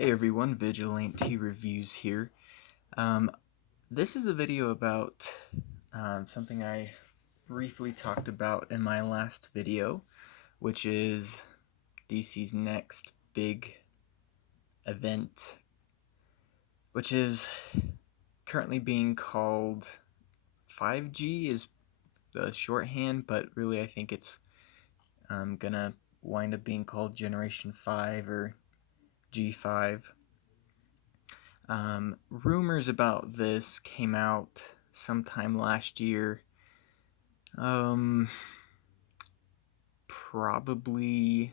Hey everyone, Vigilante Reviews here. Um, this is a video about something I briefly talked about in my last video, which is DC's next big event, which is currently being called 5G is the shorthand, but really I think it's gonna wind up being called Generation 5 or G5. Rumors about this came out sometime last year. Um, Probably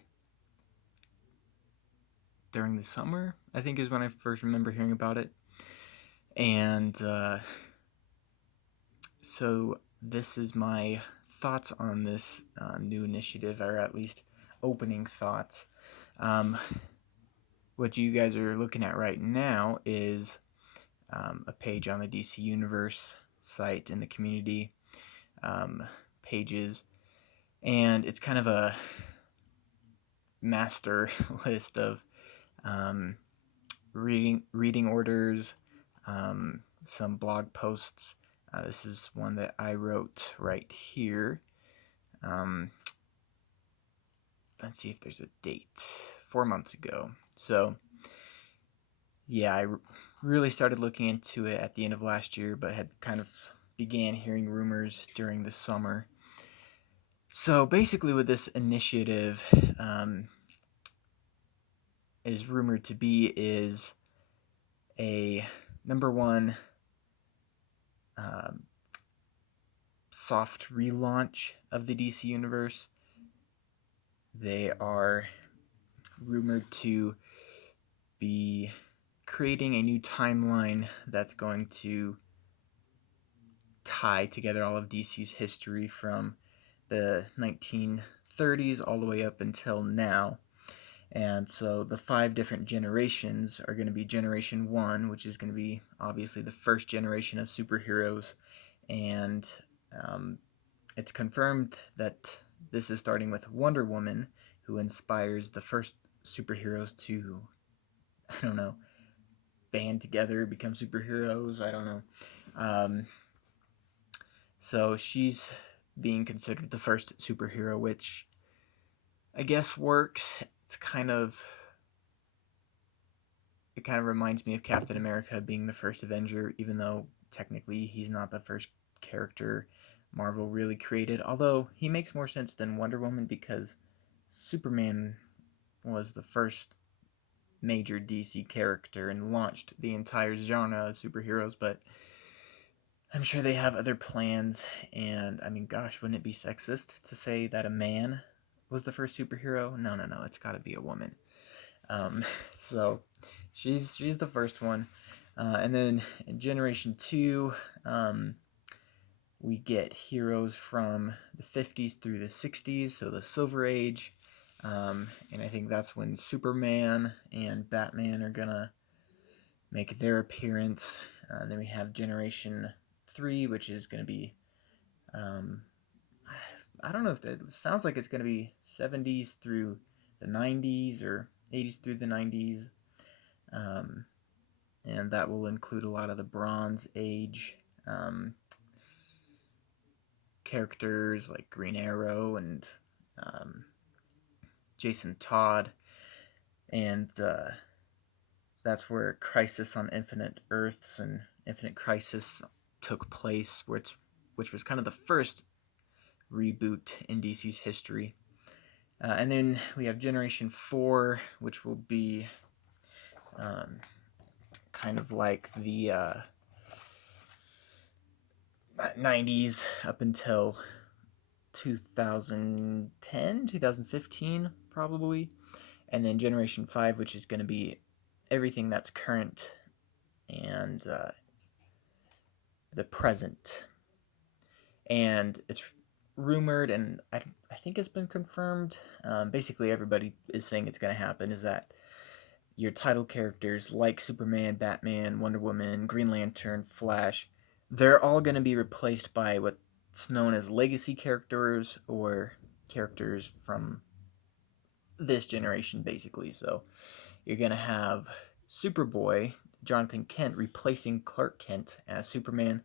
during the summer, I think is when I first remember hearing about it. And so this is my thoughts on this new initiative, or at least opening thoughts. Um, what you guys are looking at right now is a page on the DC Universe site in the community pages, and it's kind of a master list of um, reading orders, some blog posts. This is one that I wrote right here. Um, let's see if there's a date. 4 months ago. So yeah, I really started looking into it at the end of last year, but had kind of began hearing rumors during the summer. So basically, what this initiative is rumored to be is a number one soft relaunch of the DC Universe. They are rumored to be creating a new timeline that's going to tie together all of DC's history from the 1930s all the way up until now. And so the 5 different generations are going to be Generation 1, which is going to be obviously the first generation of superheroes. And it's confirmed that this is starting with Wonder Woman, who inspires the first superheroes to, I don't know, band together, become superheroes. I don't know. So she's being considered the first superhero, which I guess works. It kind of reminds me of Captain America being the first Avenger, even though technically he's not the first character Marvel really created. Although he makes more sense than Wonder Woman because Superman was the first major DC character and launched the entire genre of superheroes, but I'm sure they have other plans, and I mean, gosh, wouldn't it be sexist to say that a man was the first superhero? No, no, no, it's gotta be a woman. So she's the first one. And then in Generation 2, we get heroes from the 50s through the 60s, so the Silver Age. And I think that's when Superman and Batman are gonna make their appearance. Then we have Generation 3, which is gonna be, um, I don't know if it sounds like it's gonna be 70s through the 90s or 80s through the 90s. And that will include a lot of the Bronze Age characters like Green Arrow and Jason Todd, and that's where Crisis on Infinite Earths and Infinite Crisis took place, which was kind of the first reboot in DC's history. And then we have Generation 4, which will be kind of like the 90s up until 2010, 2015, probably. And then Generation 5, which is going to be everything that's current and the present. And it's rumored, and I think it's been confirmed. Basically, everybody is saying it's going to happen, is that your title characters like Superman, Batman, Wonder Woman, Green Lantern, Flash, they're all going to be replaced by what's known as legacy characters, or characters from this generation, basically. So you're going to have Superboy, Jonathan Kent, replacing Clark Kent as Superman,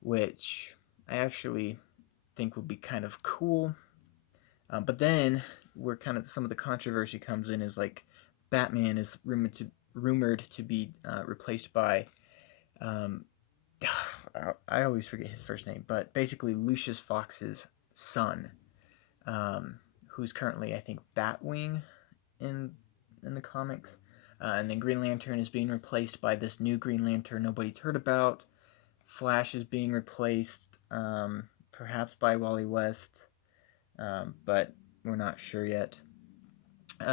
which I actually think would be kind of cool. But then where kind of some of the controversy comes in is like Batman is rumored to be replaced by um, I always forget his first name, but basically Lucius Fox's son, um, who's currently I think Batwing in in the comics. And then Green Lantern is being replaced by this new Green Lantern nobody's heard about. Flash is being replaced, perhaps by Wally West, but we're not sure yet.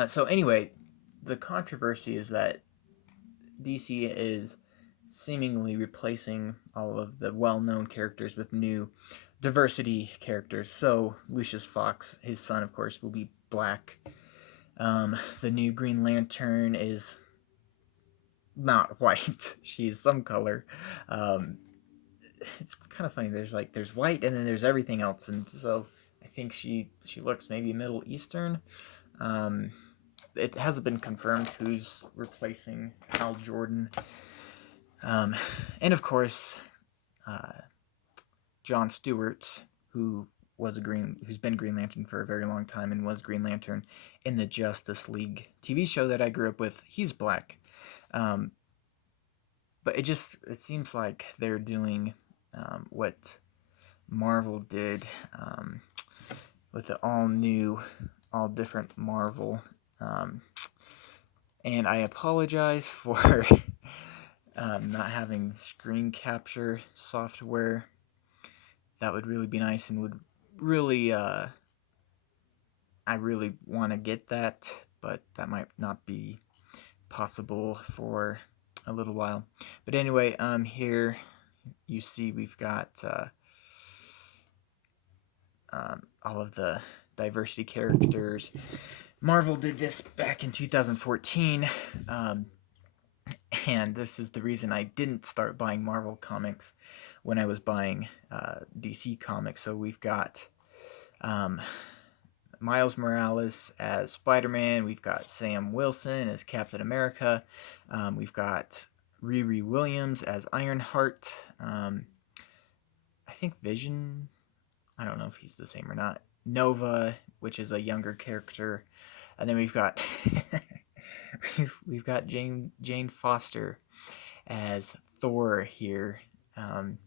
So anyway, the controversy is that DC is seemingly replacing all of the well-known characters with new diversity characters. So Lucius Fox, his son, of course, will be black. The new Green Lantern is not white; she's some color. Um, it's kind of funny. There's white, and then there's everything else, and so I think she looks maybe Middle Eastern. Um, it hasn't been confirmed who's replacing Hal Jordan. Um, and of course, uh, John Stewart, who's been Green Lantern for a very long time and was Green Lantern in the Justice League TV show that I grew up with. He's black, um, but it seems like they're doing what Marvel did with the all different Marvel. Um, and I apologize for not having screen capture software. That would really be nice and would really, I really want to get that, but that might not be possible for a little while. But anyway, here you see we've got all of the diversity characters. Marvel did this back in 2014, and this is the reason I didn't start buying Marvel comics when I was buying DC comics. So we've got um, Miles Morales as Spider-Man. We've got Sam Wilson as Captain America. We've got Riri Williams as Ironheart. I think Vision. I don't know if he's the same or not. Nova, which is a younger character, and then we've got we've got Jane Foster as Thor here, and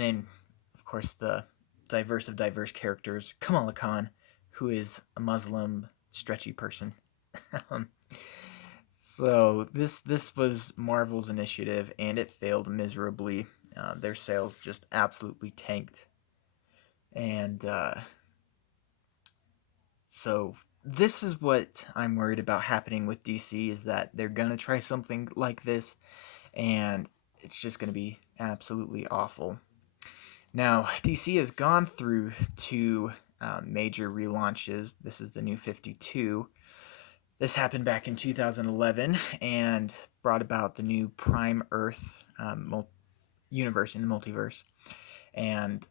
then of course the diverse characters, Kamala Khan, who is a Muslim stretchy person. um, so this was Marvel's initiative, and it failed miserably. Their sales just absolutely tanked, and so this is what I'm worried about happening with DC, is that they're gonna try something like this, and it's just gonna be absolutely awful. Now, DC has gone through two major relaunches. This is the New 52. This happened back in 2011 and brought about the new Prime Earth universe in the multiverse. And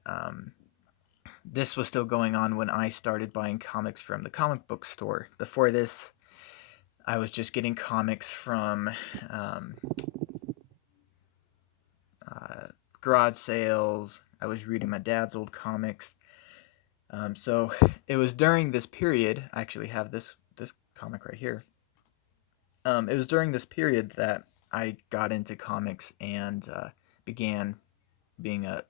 this was still going on when I started buying comics from the comic book store. Before this, I was just getting comics from garage sales. I was reading my dad's old comics. So it was during this period. I actually have this comic right here. It was during this period that I got into comics and began being a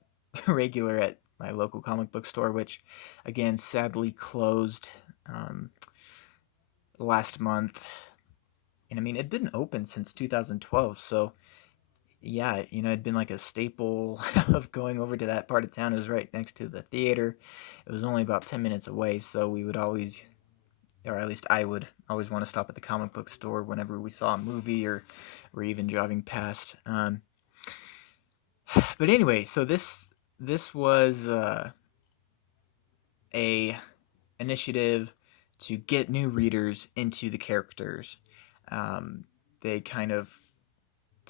regular at my local comic book store, which again sadly closed last month. And I mean, it'd been open since 2012, so yeah, it'd been like a staple of going over to that part of town. It was right next to the theater. It was only about 10 minutes away, so we would always, or at least I would always want to stop at the comic book store whenever we saw a movie or were even driving past. But anyway, so this was a initiative to get new readers into the characters. They kind of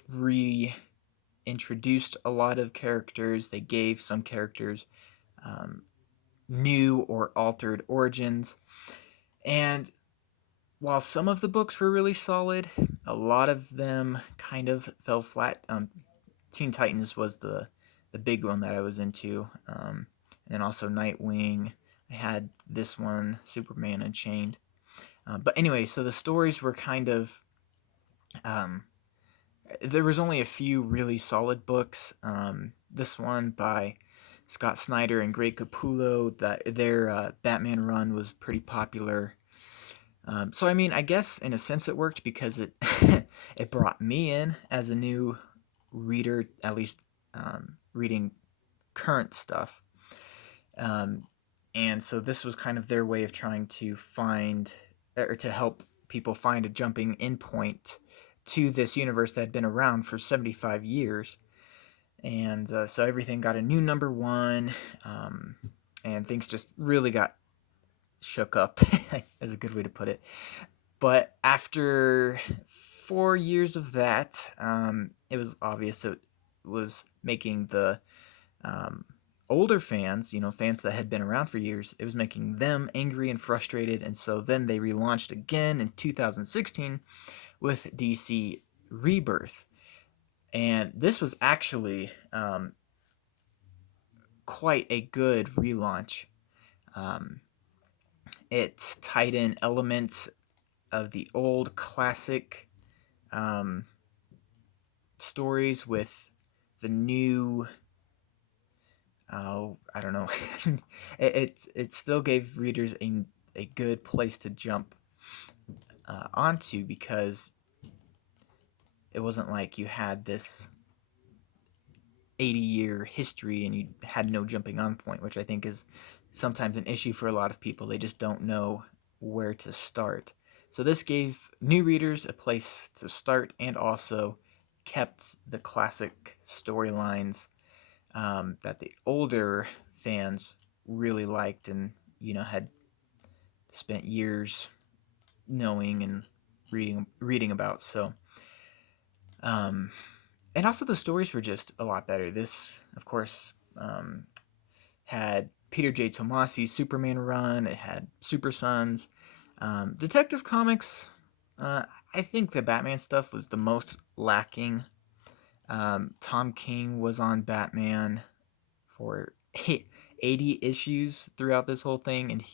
reintroduced a lot of characters. They gave some characters new or altered origins, and while some of the books were really solid, a lot of them kind of fell flat. Teen Titans was the big one that I was into, and then also Nightwing. I had this one, Superman Unchained. But anyway, so the stories were kind of um, there was only a few really solid books. This one by Scott Snyder and Greg Capullo, that their Batman run was pretty popular. So I mean, I guess in a sense it worked because it it brought me in as a new reader, at least reading current stuff. Um, and so this was kind of their way of trying to find or to help people find a jumping in point to this universe that had been around for 75 years. And so everything got a new number one, um, and things just really got shook up, is a good way to put it. But after 4 years of that, it was obvious it was making the um, older fans, fans that had been around for years, it was making them angry and frustrated. And so then they relaunched again in 2016 with DC Rebirth. And this was actually quite a good relaunch. Um, it tied in elements of the old classic um, stories with the new. I don't know. It still gave readers a good place to jump onto, because it wasn't like you had this 80-year history and you had no jumping on point, which I think is sometimes an issue for a lot of people. They just don't know where to start. So this gave new readers a place to start, and also kept the classic storylines that the older fans really liked, and had spent years knowing and reading about. So um, and also the stories were just a lot better. This, of course, had Peter J. Tomasi's Superman run. It had Super Sons. Detective Comics, I think the Batman stuff was the most lacking. Tom King was on Batman for 80 issues throughout this whole thing, and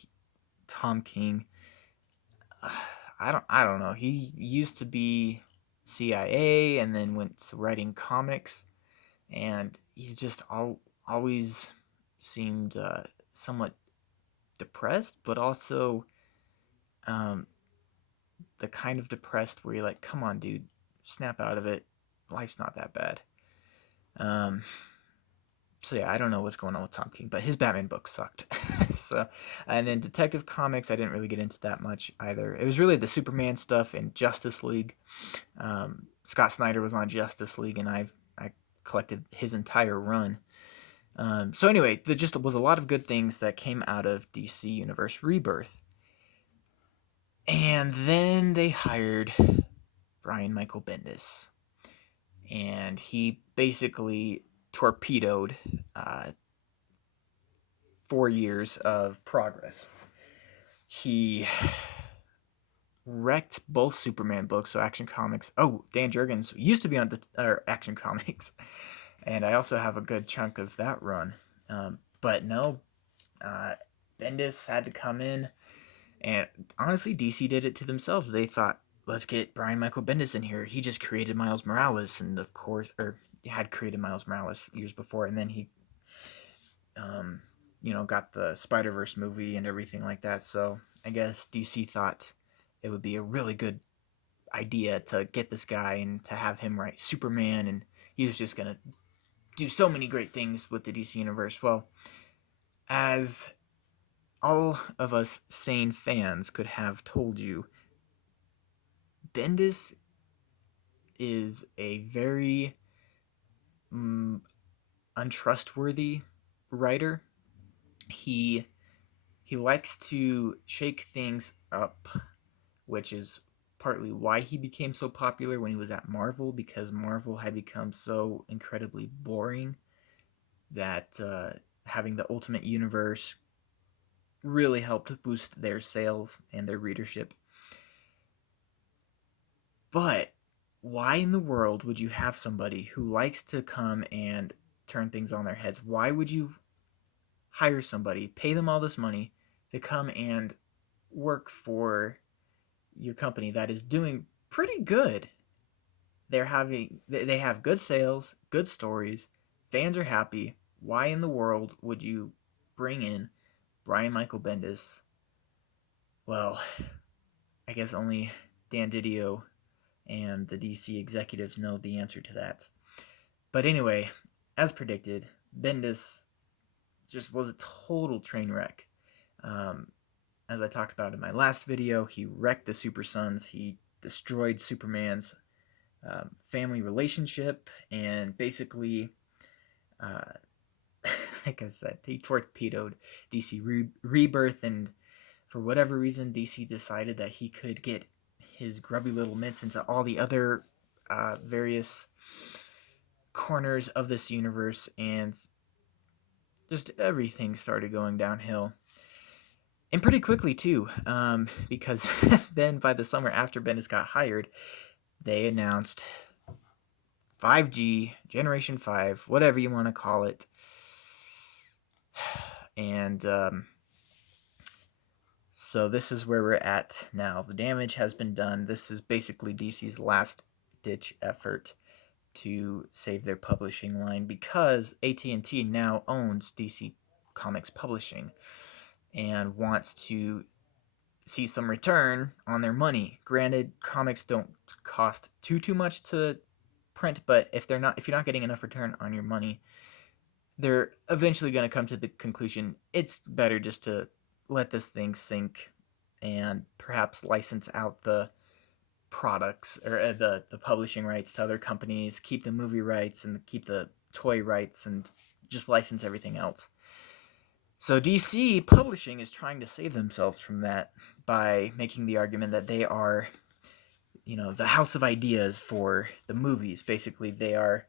Tom King, I don't know. He used to be CIA and then went to writing comics, and he's just always seemed somewhat depressed, but also um, the kind of depressed where you're like, come on, dude, snap out of it. Life's not that bad. Um, so yeah, I don't know what's going on with Tom King, but his Batman book sucked. So, and then Detective Comics, I didn't really get into that much either. It was really the Superman stuff and Justice League. Scott Snyder was on Justice League, and I collected his entire run. So anyway, there just was a lot of good things that came out of DC Universe Rebirth. And then they hired Brian Michael Bendis. And he basically torpedoed uh, 4 years of progress. He wrecked both Superman books, so Action Comics. Oh, Dan Jurgens used to be on Action Comics. And I also have a good chunk of that run. But no, uh, Bendis had to come in. And honestly, DC did it to themselves. They thought, let's get Brian Michael Bendis in here. He just created Miles Morales, and of course, or had created Miles Morales years before, and then he, um, got the Spider-Verse movie and everything like that. So I guess DC thought it would be a really good idea to get this guy and to have him write Superman, and he was just gonna do so many great things with the DC universe. Well, as all of us sane fans could have told you, Bendis is a very mm, untrustworthy writer. He he likes to shake things up, which is partly why he became so popular when he was at Marvel, because Marvel had become so incredibly boring that having the Ultimate Universe really helped boost their sales and their readership. But why in the world would you have somebody who likes to come and turn things on their heads? Why would you hire somebody, pay them all this money to come and work for your company that is doing pretty good? They have good sales, good stories, fans are happy. Why in the world would you bring in Brian Michael Bendis? Well, I guess only Dan Didio and the DC executives know the answer to that. But anyway, as predicted, Bendis just was a total train wreck. Um, as I talked about in my last video, he wrecked the Super Sons. He destroyed Superman's family relationship, and basically, uh, like I said, he torpedoed DC Rebirth, and for whatever reason, DC decided that he could get his grubby little mitts into all the other various corners of this universe, and just everything started going downhill. And pretty quickly, too, because then by the summer after Bendis got hired, they announced 5G, Generation 5, whatever you want to call it. And so this is where we're at now. The damage has been done. This is basically DC's last-ditch effort to save their publishing line, because AT&T now owns DC Comics Publishing and wants to see some return on their money. Granted, comics don't cost too much to print, but if you're not getting enough return on your money, they're eventually going to come to the conclusion it's better just to let this thing sink and perhaps license out the products or the publishing rights to other companies, keep the movie rights and keep the toy rights, and just license everything else. So DC Publishing is trying to save themselves from that by making the argument that they are, the house of ideas for the movies. Basically, they are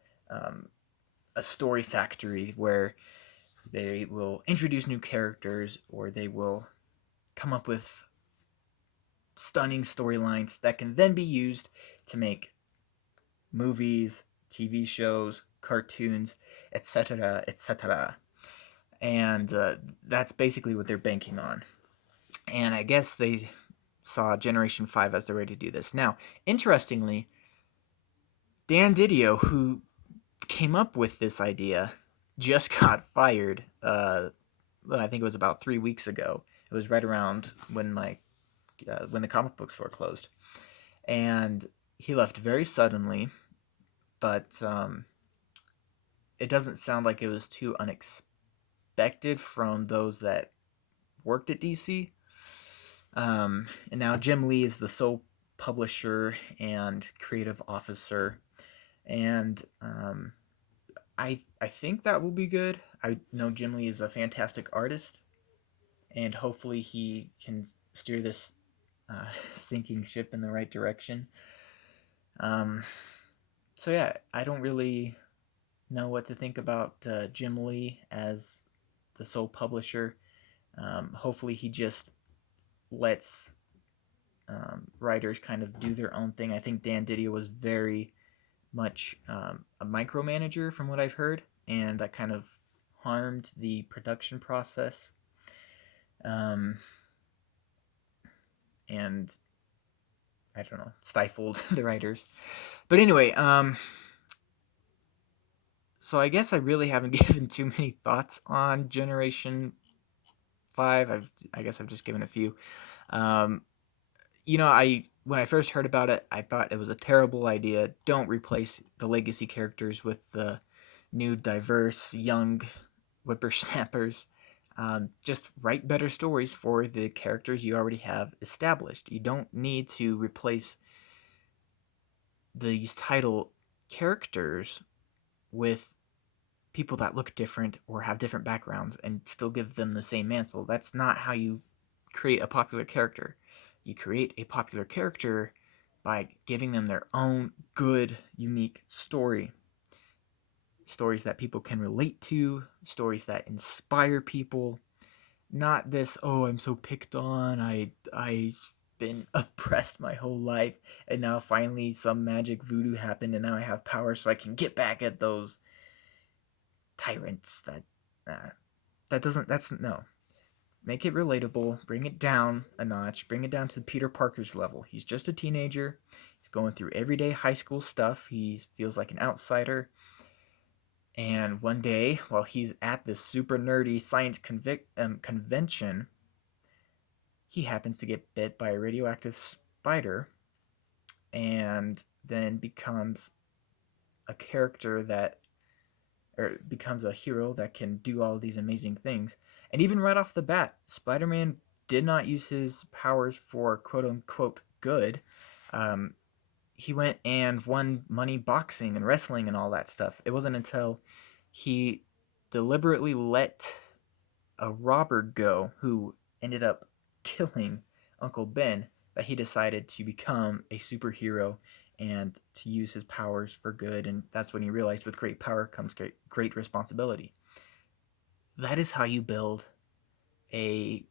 a story factory where they will introduce new characters, or they will come up with stunning storylines that can then be used to make movies, TV shows, cartoons, etc., etc. And that's basically what they're banking on. And I guess they saw Generation 5 as the way to do this. Now, interestingly, Dan Didio, who came up with this idea, just got fired. I think it was about 3 weeks ago. It was right around when when the comic book store closed, and he left very suddenly. But it doesn't sound like it was too unexpected from those that worked at DC. And now Jim Lee is the sole publisher and creative officer, and I think that will be good. I know Jim Lee is a fantastic artist, and hopefully he can steer this sinking ship in the right direction. So yeah, I don't really know what to think about Jim Lee as the sole publisher. Hopefully he just lets writers kind of do their own thing. I think Dan Didio was very much a micromanager from what I've heard, and that kind of harmed the production process. And I don't know, stifled the writers. But anyway, so I guess I really haven't given too many thoughts on Generation 5. I guess I've just given a few. When I first heard about it, I thought it was a terrible idea. Don't replace the legacy characters with the new, diverse, young whippersnappers. Just write better stories for the characters you already have established. You don't need to replace these title characters with people that look different or have different backgrounds and still give them the same mantle. That's not how you create a popular character. You create a popular character by giving them their own good, unique story. Stories that people can relate to, stories that inspire people. Not this, oh, I'm so picked on, I been oppressed my whole life, and now finally some magic voodoo happened, and now I have power, so I can get back at those tyrants. That doesn't. That's no. Make it relatable. Bring it down a notch. Bring it down to Peter Parker's level. He's just a teenager. He's going through everyday high school stuff. He feels like an outsider. And one day, while he's at this super nerdy science convention, he happens to get bit by a radioactive spider and then becomes a character that, or becomes a hero that can do all these amazing things. And even right off the bat, Spider Man did not use his powers for quote unquote good. Um, he went and won money boxing and wrestling and all that stuff. It wasn't until he deliberately let a robber go who ended up killing Uncle Ben that he decided to become a superhero and to use his powers for good. And that's when he realized with great power comes great responsibility. That is how you build a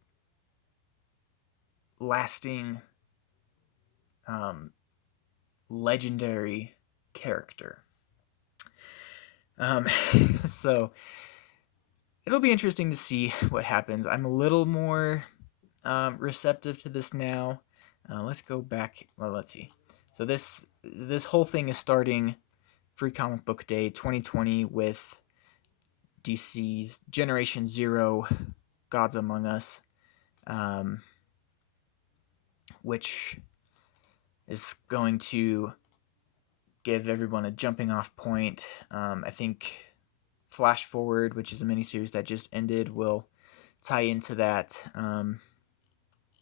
lasting, um, legendary character. Um, so it'll be interesting to see what happens. I'm a little more receptive to this now. Let's go back. Well, let's see. So this whole thing is starting Free Comic Book Day 2020 with DC's Generation Zero, Gods Among Us, which is going to give everyone a jumping off point. I think Flash Forward, which is a miniseries that just ended, will tie into that.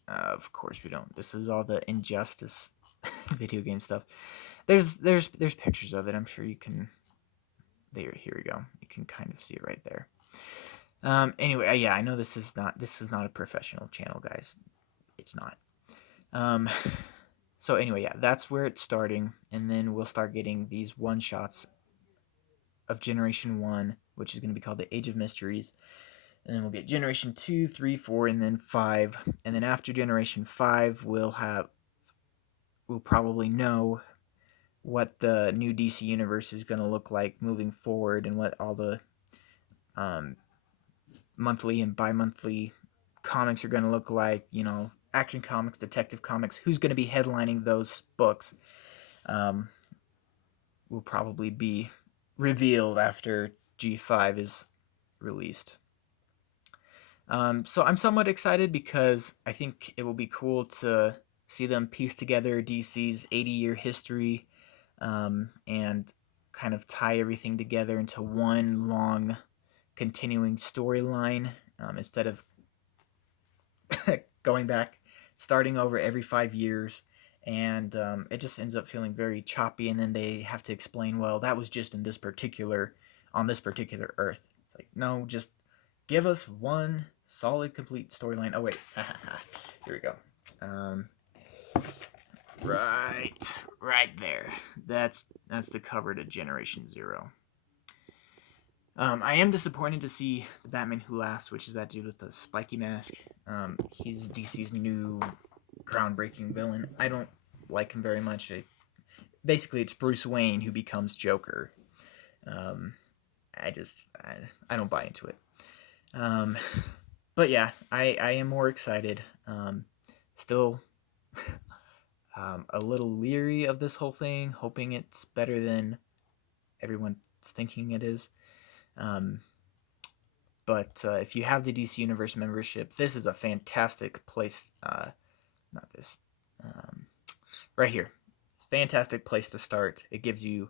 Of course, we don't. This is all the Injustice video game stuff. There's pictures of it. I'm sure you can. There, here we go. You can kind of see it right there. Anyway, yeah, I know this is not a professional channel, guys. It's not. So anyway, yeah, that's where it's starting, and then we'll start getting these one shots of Generation 1, which is going to be called the Age of Mysteries. And then we'll get Generation 2, 3, 4, and then 5. And then after Generation 5, we'll probably know what the new DC universe is going to look like moving forward, and what all the monthly and bi-monthly comics are going to look like. You know, Action Comics, Detective Comics, who's going to be headlining those books will probably be revealed after G5 is released. So I'm somewhat excited because I think it will be cool to see them piece together DC's 80-year history and kind of tie everything together into one long continuing storyline instead of going back, starting over every 5 years. And it just ends up feeling very choppy, and then they have to explain, well, that was just on this particular Earth. It's like, no, just give us one solid, complete storyline. Oh, wait. Here we go. Right there. That's the cover to Generation Zero. I am disappointed to see the Batman Who Laughs, which is that dude with the spiky mask. He's DC's new groundbreaking villain. I don't like him very much. Basically, it's Bruce Wayne who becomes Joker. I don't buy into it. But yeah, I am more excited. Still a little leery of this whole thing, hoping it's better than everyone's thinking it is. But if you have the DC Universe membership, this is a fantastic place. Not this. Right here. Fantastic place to start. It gives you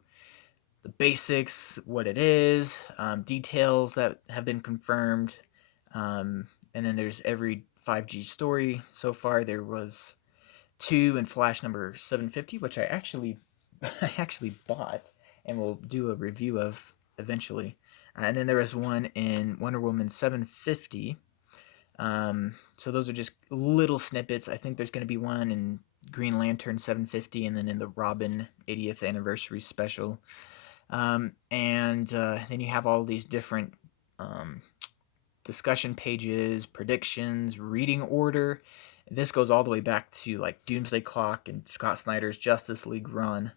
the basics, what it is, details that have been confirmed, and then there's every 5G story so far. There was 2 in Flash number 750, which I actually bought and will do a review of eventually. And then there was 1 in Wonder Woman 750. So those are just little snippets. I think there's going to be 1 in Green Lantern 750, and then in the Robin 80th anniversary special. And then you have all these different discussion pages, predictions, reading order, This goes all the way back to like Doomsday Clock and Scott Snyder's Justice League run.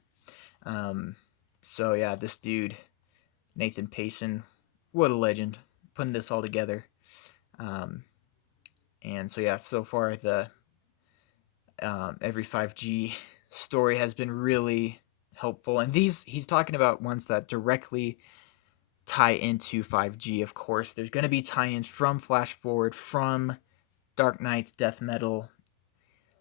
Um, so yeah, this dude Nathan Payson, what a legend, putting this all together. Um, and so yeah, so far the every 5G story has been really helpful, and these he's talking about ones that directly tie into 5G. Of course, there's going to be tie-ins from Flash Forward, from Dark Knight's Death Metal,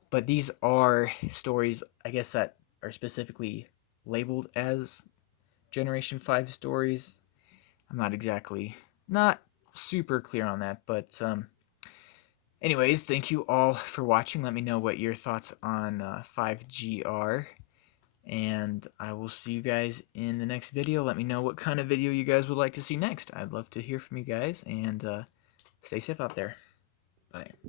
but these are stories, I guess, that are specifically labeled as Generation 5 stories. I'm not super clear on that, but anyways, thank you all for watching. Let me know what your thoughts on 5G are, and I will see you guys in the next video. Let me know what kind of video you guys would like to see next. I'd love to hear from you guys, and stay safe out there. Bye.